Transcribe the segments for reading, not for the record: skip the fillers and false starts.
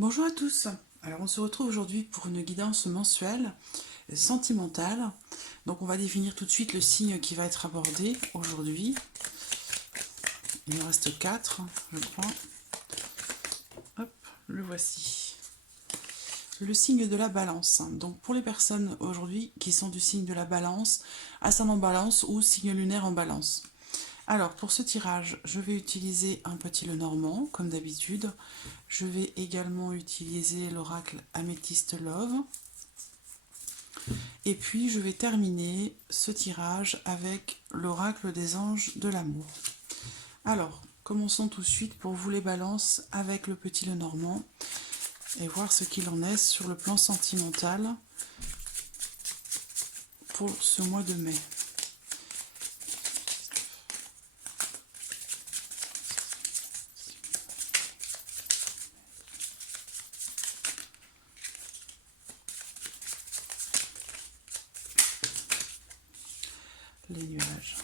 Bonjour à tous. Alors on se retrouve aujourd'hui pour une guidance mensuelle sentimentale. Donc on va définir tout de suite le signe qui va être abordé aujourd'hui. Il nous reste 4, je crois. Hop, le voici. Le signe de la balance. Donc pour les personnes aujourd'hui qui sont du signe de la balance, ascendant balance ou signe lunaire en balance. Alors pour ce tirage, je vais utiliser un petit Lenormand comme d'habitude. Je vais également utiliser l'oracle Amethyst Love. Et puis je vais terminer ce tirage avec l'oracle des anges de l'amour. Alors, commençons tout de suite pour vous les balances avec le petit Lenormand et voir ce qu'il en est sur le plan sentimental pour ce mois de mai. Les nuages.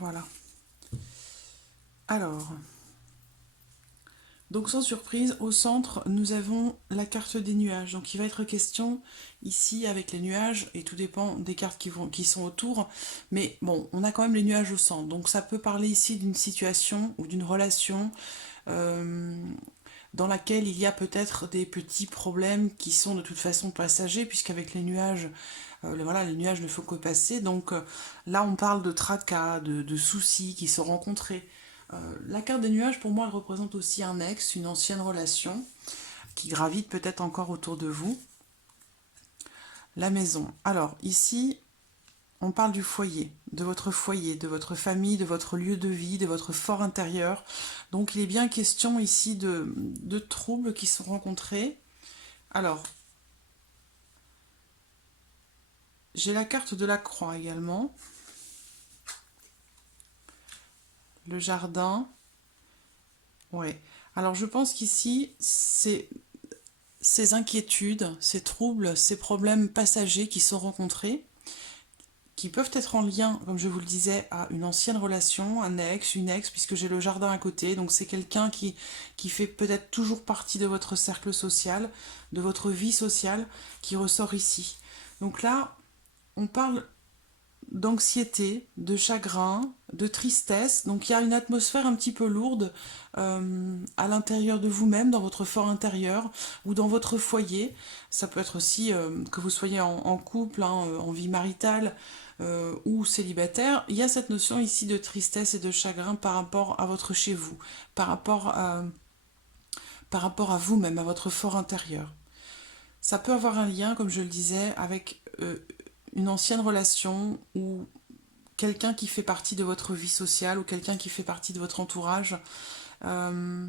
Voilà. Alors, donc sans surprise, au centre, nous avons la carte des nuages. Donc il va être question ici avec les nuages, et tout dépend des cartes qui sont autour. Mais bon, on a quand même les nuages au centre. Donc ça peut parler ici d'une situation ou d'une relation euh, dans laquelle il y a peut-être des petits problèmes qui sont de toute façon passagers, puisqu'avec les nuages, voilà, les nuages ne font que passer. Donc là, on parle de tracas, de soucis qui sont rencontrés. La carte des nuages, pour moi, elle représente aussi un ex, une ancienne relation qui gravite peut-être encore autour de vous. La maison. Alors, ici, on parle du foyer, de votre famille, de votre lieu de vie, de votre fort intérieur. Donc, il est bien question ici de troubles qui sont rencontrés. Alors, j'ai la carte de la croix également. Le jardin. Ouais. Alors, je pense qu'ici, c'est ces inquiétudes, ces troubles, ces problèmes passagers qui sont rencontrés, qui peuvent être en lien, comme je vous le disais, à une ancienne relation, un ex, une ex, puisque j'ai le jardin à côté. Donc c'est quelqu'un qui fait peut-être toujours partie de votre cercle social, de votre vie sociale, qui ressort ici. Donc là, on parle d'anxiété, de chagrin, de tristesse. Donc il y a une atmosphère un petit peu lourde à l'intérieur de vous-même, dans votre fort intérieur ou dans votre foyer. Ça peut être aussi que vous soyez en couple, hein, en vie maritale ou célibataire. Il y a cette notion ici de tristesse et de chagrin par rapport à votre chez vous, par rapport par rapport à vous-même, à votre fort intérieur. Ça peut avoir un lien, comme je le disais, avec une ancienne relation ou quelqu'un qui fait partie de votre vie sociale ou quelqu'un qui fait partie de votre entourage. Euh,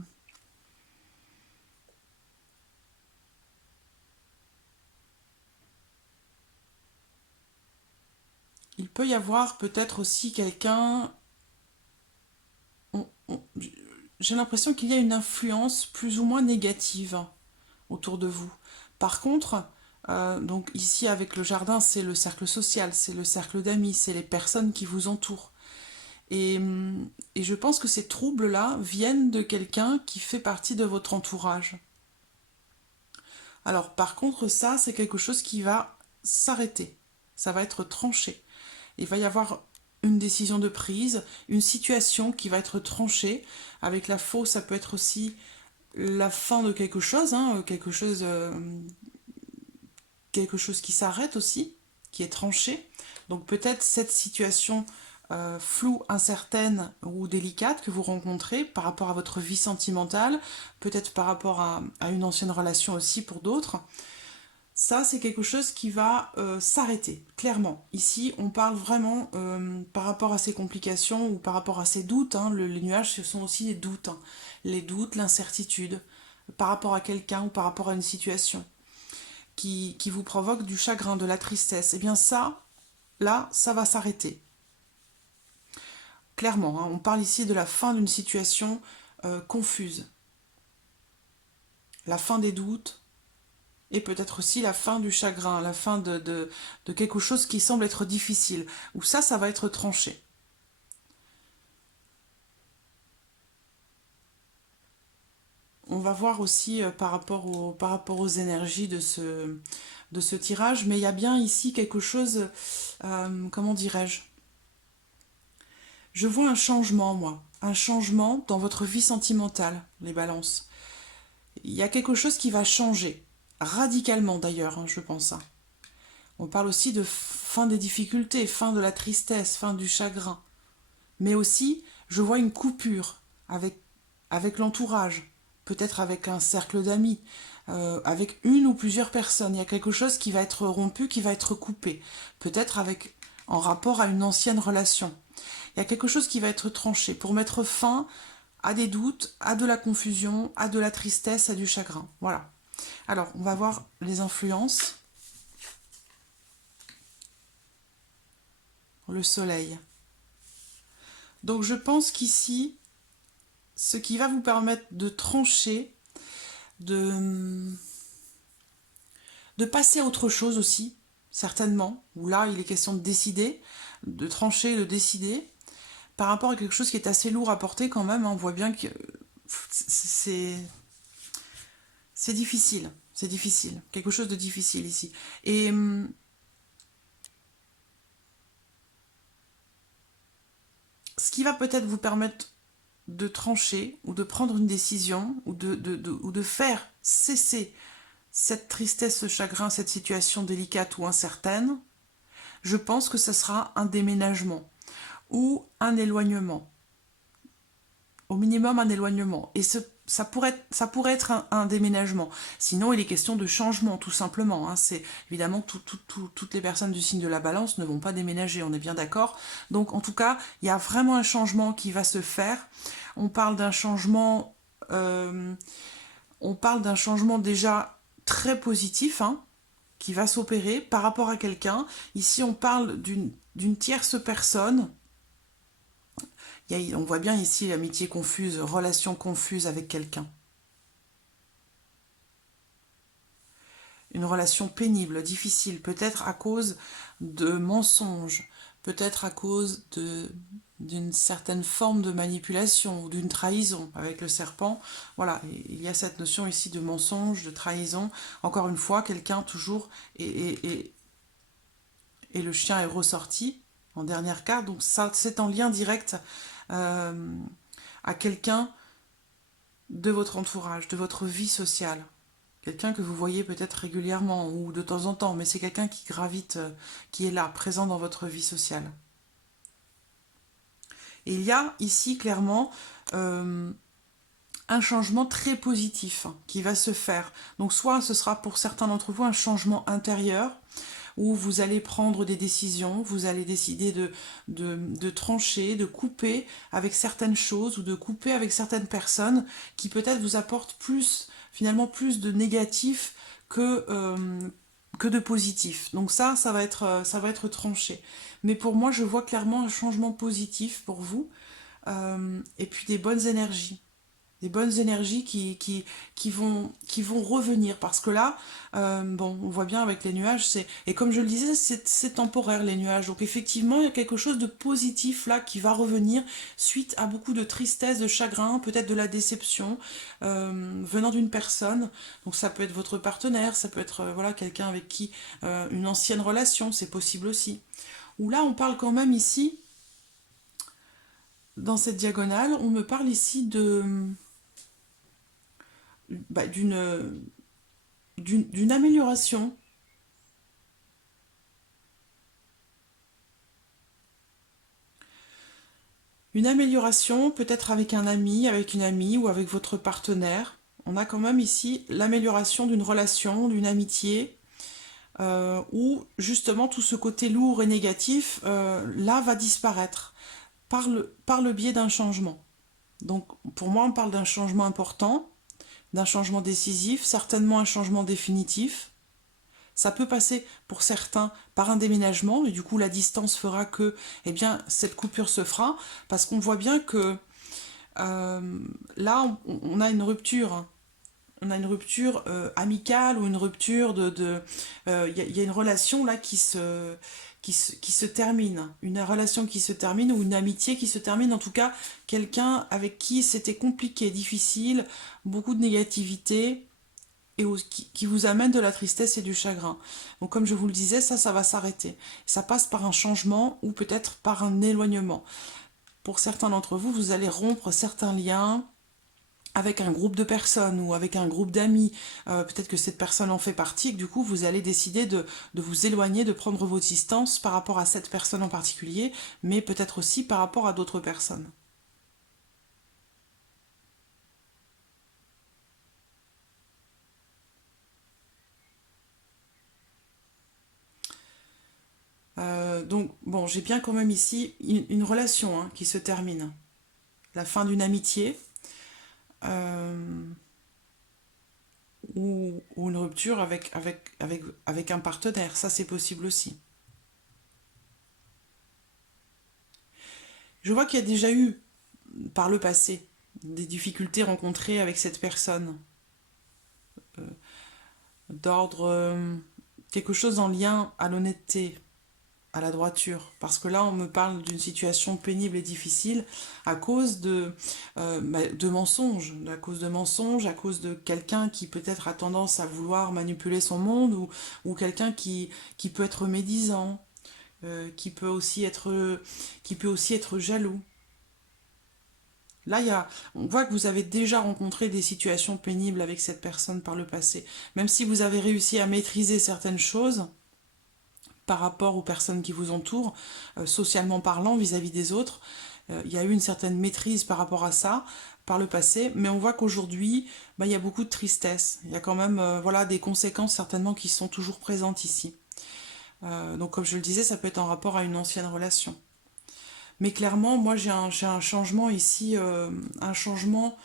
Il peut y avoir peut-être aussi quelqu'un... on- on- J'ai l'impression qu'il y a une influence plus ou moins négative autour de vous. Par contre, donc ici avec le jardin, c'est le cercle social, c'est le cercle d'amis, c'est les personnes qui vous entourent. Et, et je pense que ces troubles-là viennent de quelqu'un qui fait partie de votre entourage. Alors par contre, ça, c'est quelque chose qui va s'arrêter. Ça va être tranché. Il va y avoir une décision de prise, une situation qui va être tranchée. Avec la faux, ça peut être aussi la fin de quelque chose, hein, quelque chose qui s'arrête aussi, qui est tranché. Donc peut-être cette situation floue, incertaine ou délicate que vous rencontrez par rapport à votre vie sentimentale, peut-être par rapport à une ancienne relation aussi pour d'autres. Ça, c'est quelque chose qui va s'arrêter, clairement. Ici, on parle vraiment par rapport à ces complications ou par rapport à ces doutes. Hein, les nuages, ce sont aussi les doutes. Hein. Les doutes, l'incertitude, par rapport à quelqu'un ou par rapport à une situation qui vous provoque du chagrin, de la tristesse. Eh bien ça, là, ça va s'arrêter. Clairement, hein, on parle ici de la fin d'une situation confuse. La fin des doutes, et peut-être aussi la fin du chagrin, la fin de quelque chose qui semble être difficile, où ça va être tranché. On va voir aussi par rapport aux énergies de ce tirage, mais il y a bien ici quelque chose, comment dirais-je? Je vois un changement, moi, un changement dans votre vie sentimentale, les balances. Il y a quelque chose qui va changer, radicalement d'ailleurs, hein, je pense. Hein. On parle aussi de fin des difficultés, fin de la tristesse, fin du chagrin. Mais aussi, je vois une coupure avec l'entourage, peut-être avec un cercle d'amis, avec une ou plusieurs personnes. Il y a quelque chose qui va être rompu, qui va être coupé, peut-être avec en rapport à une ancienne relation. Il y a quelque chose qui va être tranché pour mettre fin à des doutes, à de la confusion, à de la tristesse, à du chagrin. Voilà. Alors, on va voir les influences. Le soleil. Donc, je pense qu'ici, ce qui va vous permettre de trancher, de, de passer à autre chose aussi, certainement, où là, il est question de décider, de trancher, de décider, par rapport à quelque chose qui est assez lourd à porter quand même. Hein, on voit bien que c'est c'est difficile, quelque chose de difficile ici. Et ce qui va peut-être vous permettre de trancher ou de prendre une décision ou de faire cesser cette tristesse, ce chagrin, cette situation délicate ou incertaine, je pense que ce sera un déménagement ou un éloignement. Au minimum un éloignement. Et ça pourrait être un déménagement. Sinon, il est question de changement, tout simplement. Hein. C'est évidemment toutes les personnes du signe de la balance ne vont pas déménager, on est bien d'accord. Donc, en tout cas, il y a vraiment un changement qui va se faire. On parle d'un changement, euh, on parle d'un changement déjà très positif, hein, qui va s'opérer par rapport à quelqu'un. Ici, on parle d'une tierce personne. On voit bien ici l'amitié confuse, relation confuse avec quelqu'un. Une relation pénible, difficile, peut-être à cause de mensonges, peut-être à cause d'une certaine forme de manipulation ou d'une trahison avec le serpent. Voilà, il y a cette notion ici de mensonge, de trahison. Encore une fois, quelqu'un toujours, et le chien est ressorti en dernière carte, donc ça c'est en lien direct euh, à quelqu'un de votre entourage, de votre vie sociale. Quelqu'un que vous voyez peut-être régulièrement ou de temps en temps, mais c'est quelqu'un qui gravite, qui est là, présent dans votre vie sociale. Et il y a ici clairement un changement très positif qui va se faire. Donc soit ce sera pour certains d'entre vous un changement intérieur, où vous allez prendre des décisions, vous allez décider de trancher, de couper avec certaines choses ou de couper avec certaines personnes qui peut-être vous apportent plus, finalement plus de négatif que, que de positif. Donc ça va être tranché. Mais pour moi, je vois clairement un changement positif pour vous, et puis des bonnes énergies. Des bonnes énergies qui vont revenir. Parce que là, bon, on voit bien avec les nuages, et comme je le disais, c'est temporaire les nuages. Donc effectivement, il y a quelque chose de positif là qui va revenir suite à beaucoup de tristesse, de chagrin, peut-être de la déception venant d'une personne. Donc ça peut être votre partenaire, ça peut être voilà, quelqu'un avec qui une ancienne relation, c'est possible aussi. Ou là, on parle quand même ici, dans cette diagonale, on me parle ici de bah, d'une amélioration. Une amélioration, peut-être avec un ami, avec une amie ou avec votre partenaire. On a quand même ici l'amélioration d'une relation, d'une amitié, où justement tout ce côté lourd et négatif, là, va disparaître par le biais d'un changement. Donc pour moi, on parle d'un changement important, d'un changement décisif, certainement un changement définitif. Ça peut passer pour certains par un déménagement, et du coup la distance fera que eh bien, cette coupure se fera, parce qu'on voit bien que là on a une rupture. Hein. On a une rupture amicale ou une rupture y a une relation là qui se termine. Une relation qui se termine ou une amitié qui se termine. En tout cas, quelqu'un avec qui c'était compliqué, difficile, beaucoup de négativité et qui vous amène de la tristesse et du chagrin. Donc comme je vous le disais, ça va s'arrêter. Ça passe par un changement ou peut-être par un éloignement. Pour certains d'entre vous, vous allez rompre certains liens avec un groupe de personnes ou avec un groupe d'amis. Peut-être que cette personne en fait partie et que du coup vous allez décider de vous éloigner, de prendre vos distances par rapport à cette personne en particulier, mais peut-être aussi par rapport à d'autres personnes. Donc, bon, j'ai bien quand même ici une relation hein, qui se termine. La fin d'une amitié euh, ou une rupture avec un partenaire. Ça, c'est possible aussi. Je vois qu'il y a déjà eu, par le passé, des difficultés rencontrées avec cette personne, d'ordre quelque chose en lien à l'honnêteté, à la droiture. Parce que là, on me parle d'une situation pénible et difficile à cause de mensonges, à cause de quelqu'un qui peut-être a tendance à vouloir manipuler son monde, ou quelqu'un qui peut être médisant, qui peut aussi être jaloux. Là, on voit que vous avez déjà rencontré des situations pénibles avec cette personne par le passé. Même si vous avez réussi à maîtriser certaines choses, par rapport aux personnes qui vous entourent, socialement parlant vis-à-vis des autres. Il y a eu une certaine maîtrise par rapport à ça par le passé, mais on voit qu'aujourd'hui, bah, il y a beaucoup de tristesse. Il y a quand même voilà, des conséquences certainement qui sont toujours présentes ici. Donc comme je le disais, ça peut être en rapport à une ancienne relation. Mais clairement, moi j'ai un changement ici, un changement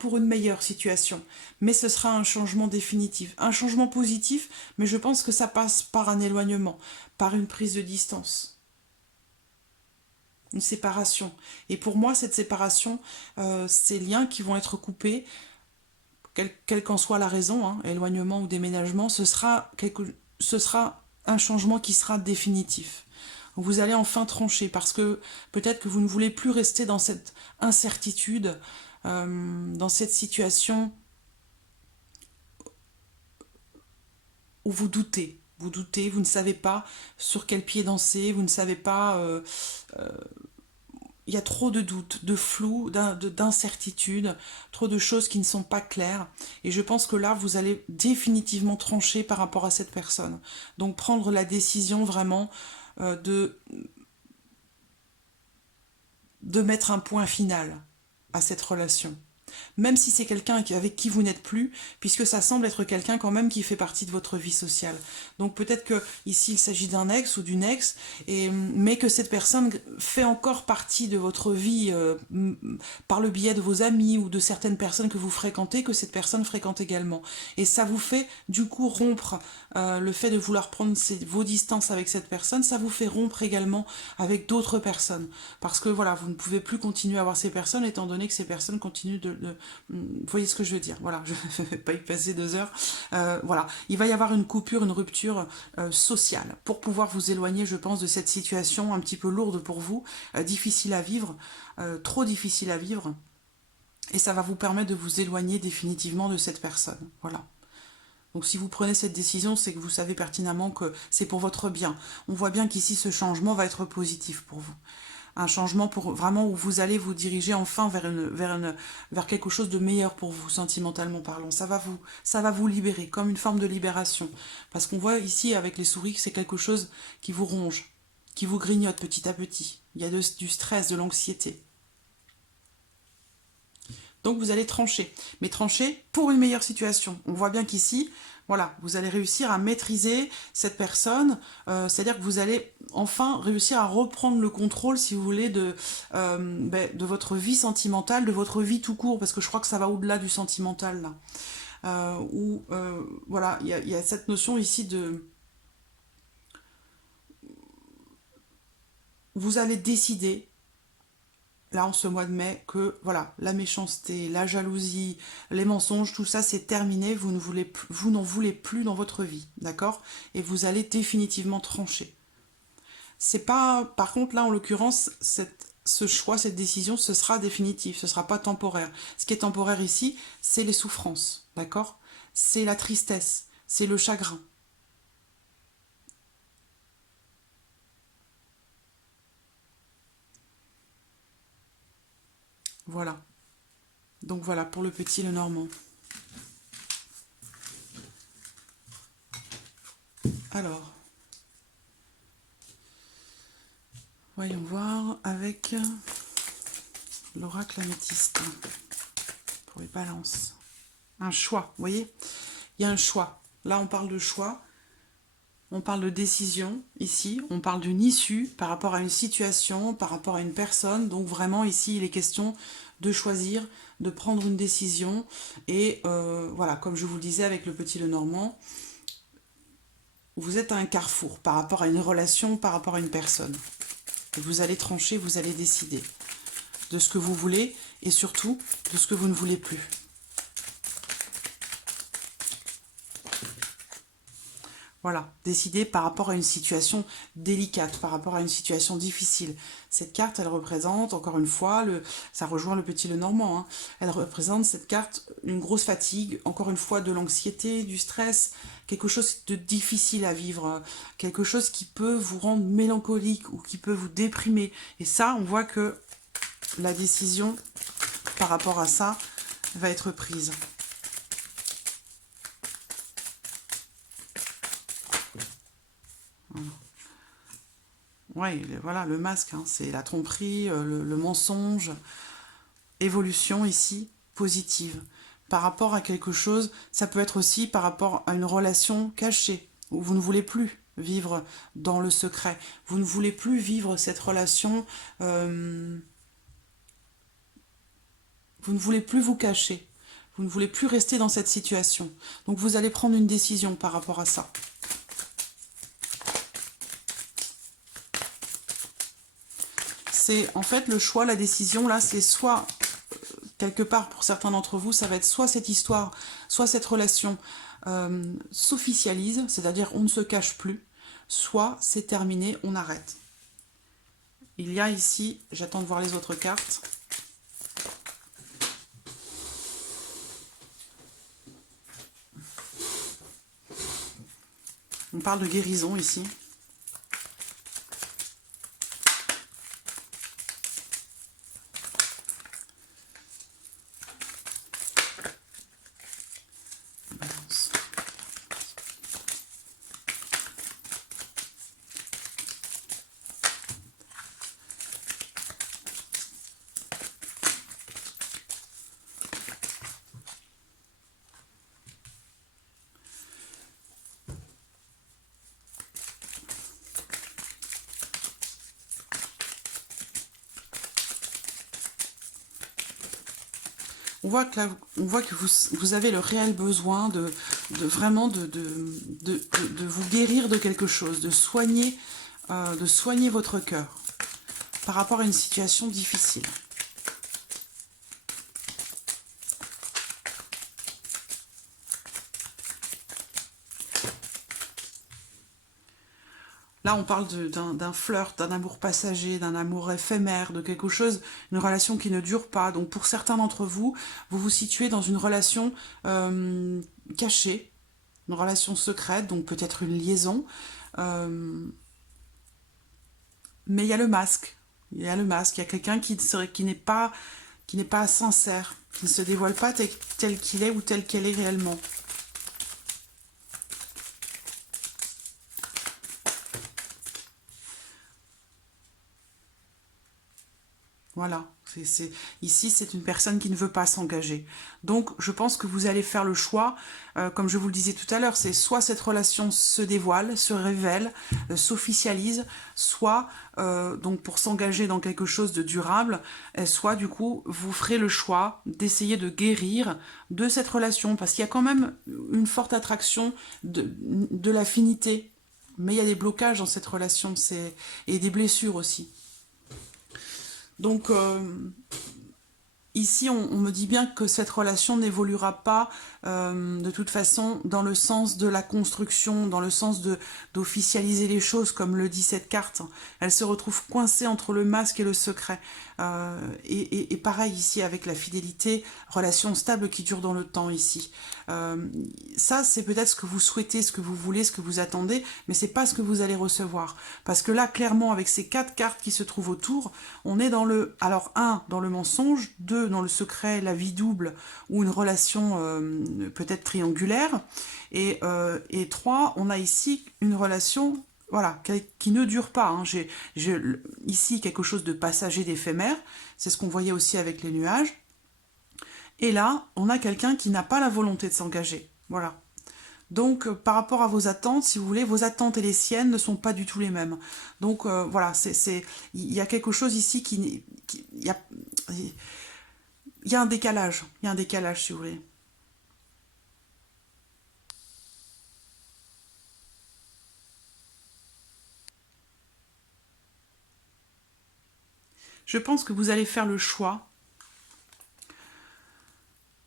pour une meilleure situation. Mais ce sera un changement définitif. Un changement positif, mais je pense que ça passe par un éloignement, par une prise de distance, une séparation. Et pour moi, cette séparation, ces liens qui vont être coupés, quelle qu'en soit la raison, hein, éloignement ou déménagement, ce sera un changement qui sera définitif. Vous allez enfin trancher parce que peut-être que vous ne voulez plus rester dans cette incertitude, dans cette situation où vous doutez. Vous doutez, vous ne savez pas sur quel pied danser, vous ne savez pas. Il y a trop de doutes, de flou, d'incertitudes, trop de choses qui ne sont pas claires. Et je pense que là, vous allez définitivement trancher par rapport à cette personne. Donc prendre la décision vraiment euh, de, de mettre un point final à cette relation. même si c'est quelqu'un avec qui vous n'êtes plus, puisque ça semble être quelqu'un quand même qui fait partie de votre vie sociale. Donc peut-être que ici il s'agit d'un ex ou d'une ex, mais que cette personne fait encore partie de votre vie par le biais de vos amis ou de certaines personnes que vous fréquentez, que cette personne fréquente également. Et ça vous fait du coup rompre le fait de vouloir prendre vos distances avec cette personne, ça vous fait rompre également avec d'autres personnes. Parce que voilà, vous ne pouvez plus continuer à voir ces personnes étant donné que ces personnes continuent vous voyez ce que je veux dire, voilà, je ne vais pas y passer 2 heures. Voilà, il va y avoir une coupure, une rupture sociale pour pouvoir vous éloigner, je pense, de cette situation un petit peu lourde pour vous, difficile à vivre, trop difficile à vivre, et ça va vous permettre de vous éloigner définitivement de cette personne. Voilà. Donc si vous prenez cette décision, c'est que vous savez pertinemment que c'est pour votre bien. On voit bien qu'ici, ce changement va être positif pour vous. Un changement pour vraiment où vous allez vous diriger enfin vers quelque chose de meilleur pour vous, sentimentalement parlant. Ça va vous libérer, comme une forme de libération. Parce qu'on voit ici, avec les souris, que c'est quelque chose qui vous ronge, qui vous grignote petit à petit. Il y a du stress, de l'anxiété. Donc vous allez trancher, mais trancher pour une meilleure situation. On voit bien qu'ici, voilà, vous allez réussir à maîtriser cette personne, c'est-à-dire que vous allez enfin réussir à reprendre le contrôle, si vous voulez, de votre vie sentimentale, de votre vie tout court, parce que je crois que ça va au-delà du sentimental, là. Voilà, il y a cette notion ici de... Vous allez décider là en ce mois de mai que voilà, la méchanceté, la jalousie, les mensonges, tout ça c'est terminé, vous n'en voulez plus dans votre vie, d'accord? Et vous allez définitivement trancher. C'est pas, par contre là en l'occurrence, ce choix, cette décision, ce sera définitif, ce sera pas temporaire. Ce qui est temporaire ici, c'est les souffrances, d'accord? C'est la tristesse, c'est le chagrin. Voilà. Donc voilà pour le petit le normand. Alors, voyons voir avec l'oracle améthyste pour les balances. Un choix, vous voyez? Il y a un choix. Là, on parle de choix, on parle de décision ici, on parle d'une issue par rapport à une situation, par rapport à une personne. Donc vraiment, ici, il est question de choisir, de prendre une décision. Et voilà, comme je vous le disais avec le petit Lenormand, vous êtes à un carrefour par rapport à une relation, par rapport à une personne. Et vous allez trancher, vous allez décider de ce que vous voulez et surtout de ce que vous ne voulez plus. Voilà, décider par rapport à une situation délicate, par rapport à une situation difficile. Cette carte, elle représente, encore une fois, ça rejoint le petit Lenormand, hein, elle représente cette carte une grosse fatigue, encore une fois de l'anxiété, du stress, quelque chose de difficile à vivre, quelque chose qui peut vous rendre mélancolique ou qui peut vous déprimer. Et ça, on voit que la décision par rapport à ça va être prise. Oui, voilà, le masque, hein, c'est la tromperie, le mensonge. Évolution ici, positive. Par rapport à quelque chose, ça peut être aussi par rapport à une relation cachée, où vous ne voulez plus vivre dans le secret. Vous ne voulez plus vivre cette relation, vous ne voulez plus vous cacher. Vous ne voulez plus rester dans cette situation. Donc vous allez prendre une décision par rapport à ça. C'est en fait le choix, la décision, là, c'est soit, quelque part pour certains d'entre vous, ça va être soit cette histoire, soit cette relation s'officialise, c'est-à-dire on ne se cache plus, soit c'est terminé, on arrête. Il y a ici, j'attends de voir les autres cartes. On parle de guérison ici. On voit que là, on voit que vous avez le réel besoin vraiment de vous guérir de quelque chose, de soigner votre cœur par rapport à une situation difficile. Là, on parle d'un flirt, d'un amour passager, d'un amour éphémère, de quelque chose, une relation qui ne dure pas. Donc, pour certains d'entre vous, vous vous situez dans une relation cachée, une relation secrète, donc peut-être une liaison. Euh, mais il y a le masque. Il y a le masque. Il y a quelqu'un qui n'est pas sincère, qui ne se dévoile pas tel qu'il est ou tel qu'elle est réellement. Voilà, ici c'est une personne qui ne veut pas s'engager. Donc je pense que vous allez faire le choix, comme je vous le disais tout à l'heure, c'est soit cette relation se dévoile, se révèle, s'officialise, soit donc pour s'engager dans quelque chose de durable, soit du coup vous ferez le choix d'essayer de guérir de cette relation, parce qu'il y a quand même une forte attraction de l'affinité, mais il y a des blocages dans cette relation, et des blessures aussi. Donc, ici, on me dit bien que cette relation n'évoluera pas de toute façon dans le sens de la construction, dans le sens d'officialiser les choses, comme le dit cette carte. Elle se retrouve coincée entre le masque et le secret. Et pareil ici avec la fidélité, relation stable qui dure dans le temps ici. Ça, c'est peut-être ce que vous souhaitez, ce que vous voulez, ce que vous attendez, mais c'est pas ce que vous allez recevoir. Parce que là, clairement, avec ces 4 cartes qui se trouvent autour, on est dans le... Alors, 1, dans le mensonge, 2, dans le secret, la vie double, ou une relation peut-être triangulaire, et 3, on a ici une relation... Voilà, qui ne dure pas. Hein. J'ai ici quelque chose de passager, d'éphémère. C'est ce qu'on voyait aussi avec les nuages. Et là, on a quelqu'un qui n'a pas la volonté de s'engager. Voilà. Donc, par rapport à vos attentes, si vous voulez, vos attentes et les siennes ne sont pas du tout les mêmes. Donc, voilà, il y a quelque chose ici il y a un décalage. Il y a un décalage, si vous voulez. Je pense que vous allez faire le choix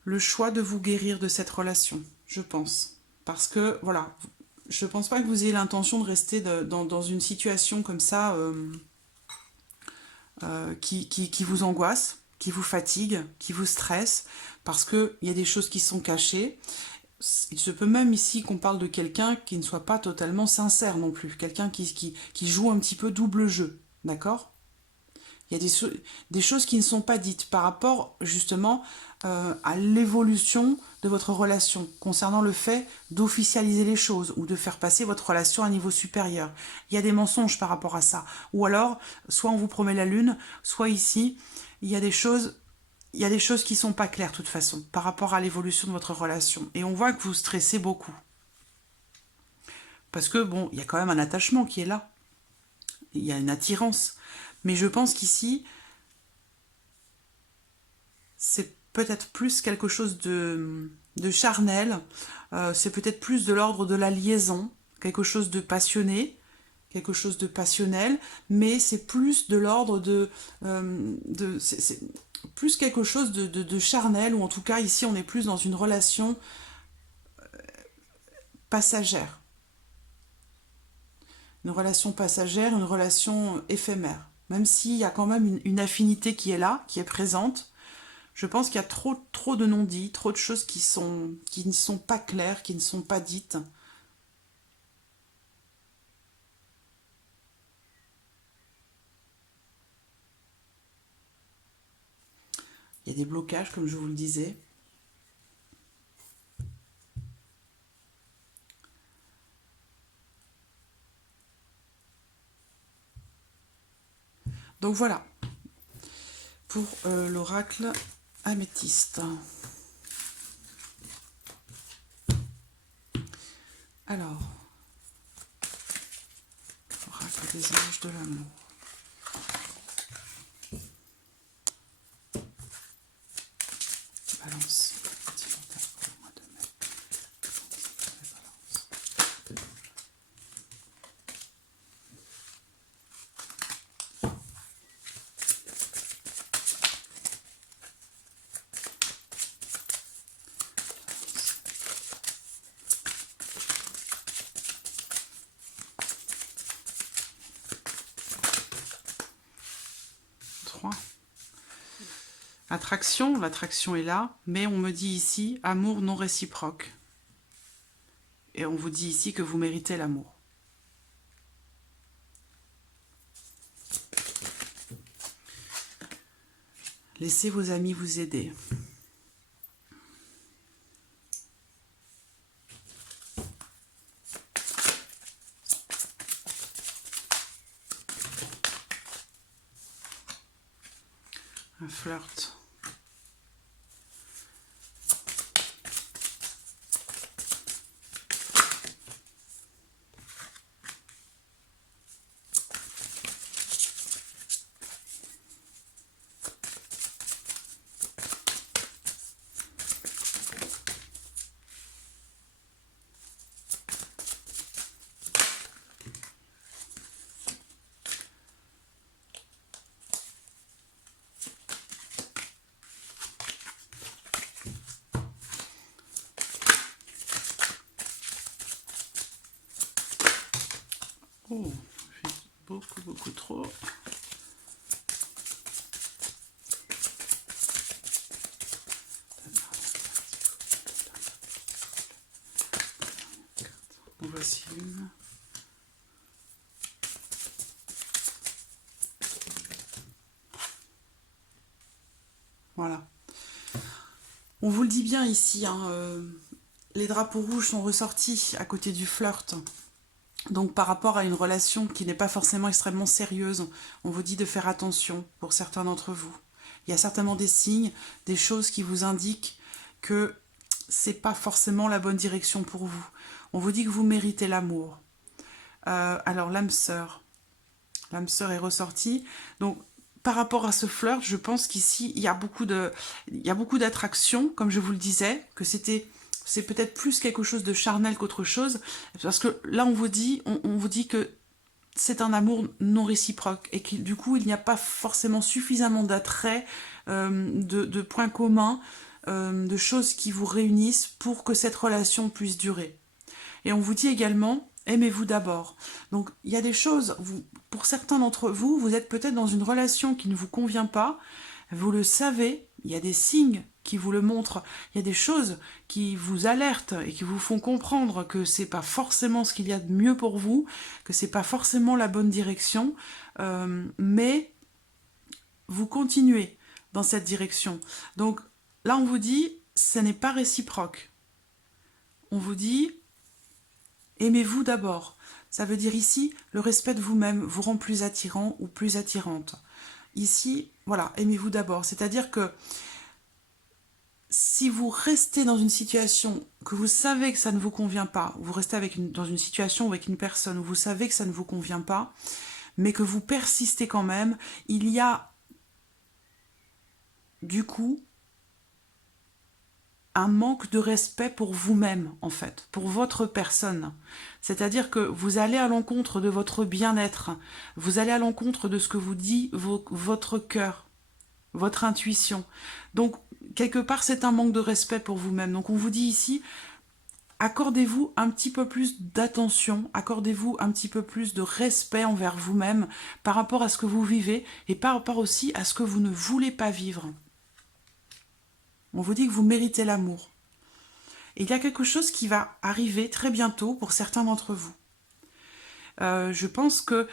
de vous guérir de cette relation, je pense. Parce que, voilà, je pense pas que vous ayez l'intention de rester dans une situation comme ça qui vous angoisse, qui vous fatigue, qui vous stresse, parce qu'il y a des choses qui sont cachées. Il se peut même ici qu'on parle de quelqu'un qui ne soit pas totalement sincère non plus, quelqu'un qui joue un petit peu double jeu, d'accord? Il y a des choses qui ne sont pas dites par rapport justement à l'évolution de votre relation, concernant le fait d'officialiser les choses ou de faire passer votre relation à un niveau supérieur. Il y a des mensonges par rapport à ça. Ou alors, soit on vous promet la lune, soit ici, il y a des choses qui sont pas claires de toute façon par rapport à l'évolution de votre relation. Et on voit que vous stressez beaucoup. Parce que bon, il y a quand même un attachement qui est là. Il y a une attirance. Mais je pense qu'ici, c'est peut-être plus quelque chose de charnel, c'est peut-être plus de l'ordre de la liaison, quelque chose de passionné, quelque chose de passionnel, mais c'est plus de l'ordre c'est plus quelque chose de charnel, ou en tout cas ici on est plus dans une relation passagère. Une relation passagère, une relation éphémère. Même s'il y a quand même une affinité qui est là, qui est présente, je pense qu'il y a trop de non-dits, trop de choses qui ne sont pas claires, qui ne sont pas dites. Il y a des blocages, comme je vous le disais. Donc voilà, pour l'oracle améthyste. Alors, oracle des anges de l'amour. 3. Attraction, l'attraction est là, mais on me dit ici amour non réciproque. Et on vous dit ici que vous méritez l'amour. Laissez vos amis vous aider. Un flirt. Oh, j'ai beaucoup trop. En voici une. Voilà. On vous le dit bien ici, hein, les drapeaux rouges sont ressortis à côté du flirt. Donc par rapport à une relation qui n'est pas forcément extrêmement sérieuse, on vous dit de faire attention pour certains d'entre vous. Il y a certainement des signes, des choses qui vous indiquent que c'est pas forcément la bonne direction pour vous. On vous dit que vous méritez l'amour. Alors l'âme sœur est ressortie. Donc par rapport à ce flirt, je pense qu'ici il y a beaucoup d'attraction, comme je vous le disais, que c'est peut-être plus quelque chose de charnel qu'autre chose, parce que là on vous dit que c'est un amour non réciproque et que du coup il n'y a pas forcément suffisamment d'attrait, de points communs, de choses qui vous réunissent pour que cette relation puisse durer. Et on vous dit également, aimez-vous d'abord. Donc il y a des choses, pour certains d'entre vous, vous êtes peut-être dans une relation qui ne vous convient pas, vous le savez, il y a des signes qui vous le montrent, il y a des choses qui vous alertent et qui vous font comprendre que c'est pas forcément ce qu'il y a de mieux pour vous, que c'est pas forcément la bonne direction, mais vous continuez dans cette direction. Donc là on vous dit, ce n'est pas réciproque. On vous dit, aimez-vous d'abord. Ça veut dire ici, le respect de vous-même vous rend plus attirant ou plus attirante. Ici, voilà, aimez-vous d'abord. C'est-à-dire que si vous restez dans une situation que vous savez que ça ne vous convient pas, vous restez dans une situation avec une personne où vous savez que ça ne vous convient pas, mais que vous persistez quand même, il y a du coup un manque de respect pour vous-même, en fait, pour votre personne. C'est-à-dire que vous allez à l'encontre de votre bien-être, vous allez à l'encontre de ce que vous dit votre cœur, votre intuition. Donc, quelque part, c'est un manque de respect pour vous-même. Donc, on vous dit ici, accordez-vous un petit peu plus d'attention, accordez-vous un petit peu plus de respect envers vous-même par rapport à ce que vous vivez et par rapport aussi à ce que vous ne voulez pas vivre. On vous dit que vous méritez l'amour. Et il y a quelque chose qui va arriver très bientôt pour certains d'entre vous. Je pense que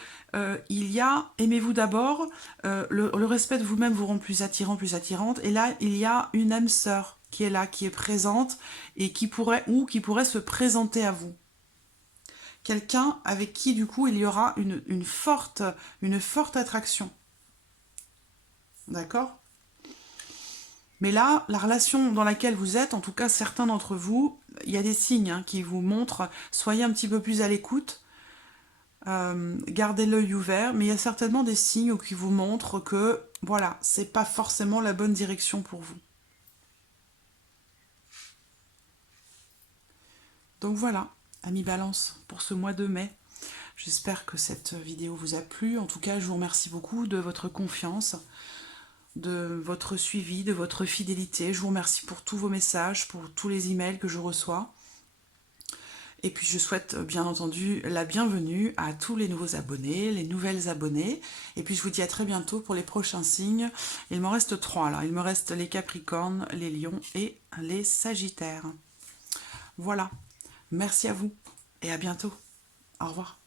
il y a, aimez-vous d'abord, le respect de vous-même vous rend plus attirant, plus attirante, et là, il y a une âme sœur qui est là, qui est présente, et qui pourrait se présenter à vous. Quelqu'un avec qui, du coup, il y aura une forte attraction. D'accord ? Mais là, la relation dans laquelle vous êtes, en tout cas certains d'entre vous, il y a des signes qui vous montrent, soyez un petit peu plus à l'écoute, gardez l'œil ouvert, mais il y a certainement des signes qui vous montrent que, voilà, c'est pas forcément la bonne direction pour vous. Donc voilà, amis Balance, pour ce mois de mai. J'espère que cette vidéo vous a plu. En tout cas, je vous remercie beaucoup de votre confiance, de votre suivi, de votre fidélité. Je vous remercie pour tous vos messages, pour tous les emails que je reçois. Et puis je souhaite bien entendu la bienvenue à tous les nouveaux abonnés, les nouvelles abonnées. Et puis je vous dis à très bientôt pour les prochains signes. Il m'en reste 3 là. Il me reste les Capricornes, les Lions et les Sagittaires. Voilà. Merci à vous et à bientôt. Au revoir.